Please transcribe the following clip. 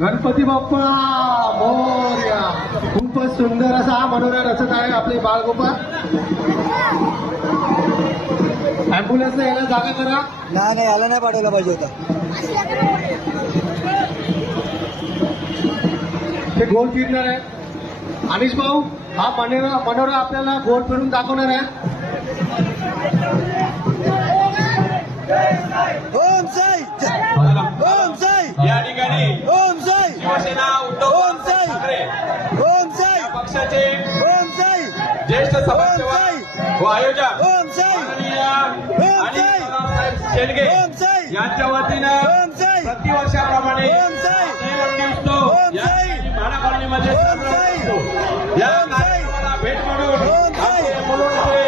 गणपती बाप्पा मोरया. खूपच सुंदर असा हा मनोरा रचत आहे आपले बाळगोपाळ. अँब्युलन्सला यायला जागा करा. नाही याला नाही पाठवलं पाहिजे होतं. ते गोल फिरणार आहे. अनिश भाऊ हा मनोरा आपल्याला गोल फिरून दाखवणार आहे. ओम साई ओम साई या ठिकाणी ओम साई शिवसेना उद्धव ओम साई ठाकरे ओम साई या पक्षाचे ओम साई ज्येष्ठ समाजसेवक व आयोजक ओम साई माननीय ओम आणि साई दादासाहेब शेंडगे ओम साई यांच्या वतीनं ओम साई प्रतिवर्षाप्रमाणे ओम साई दहीहंडी उत्सव ओम या साई ठिकाणी महानगरपालिकेमध्ये ओम साजरा साई होतो. या ओम साई कार्यक्रमाला भेट म्हणून ओम साई आमचे मुलुंडचे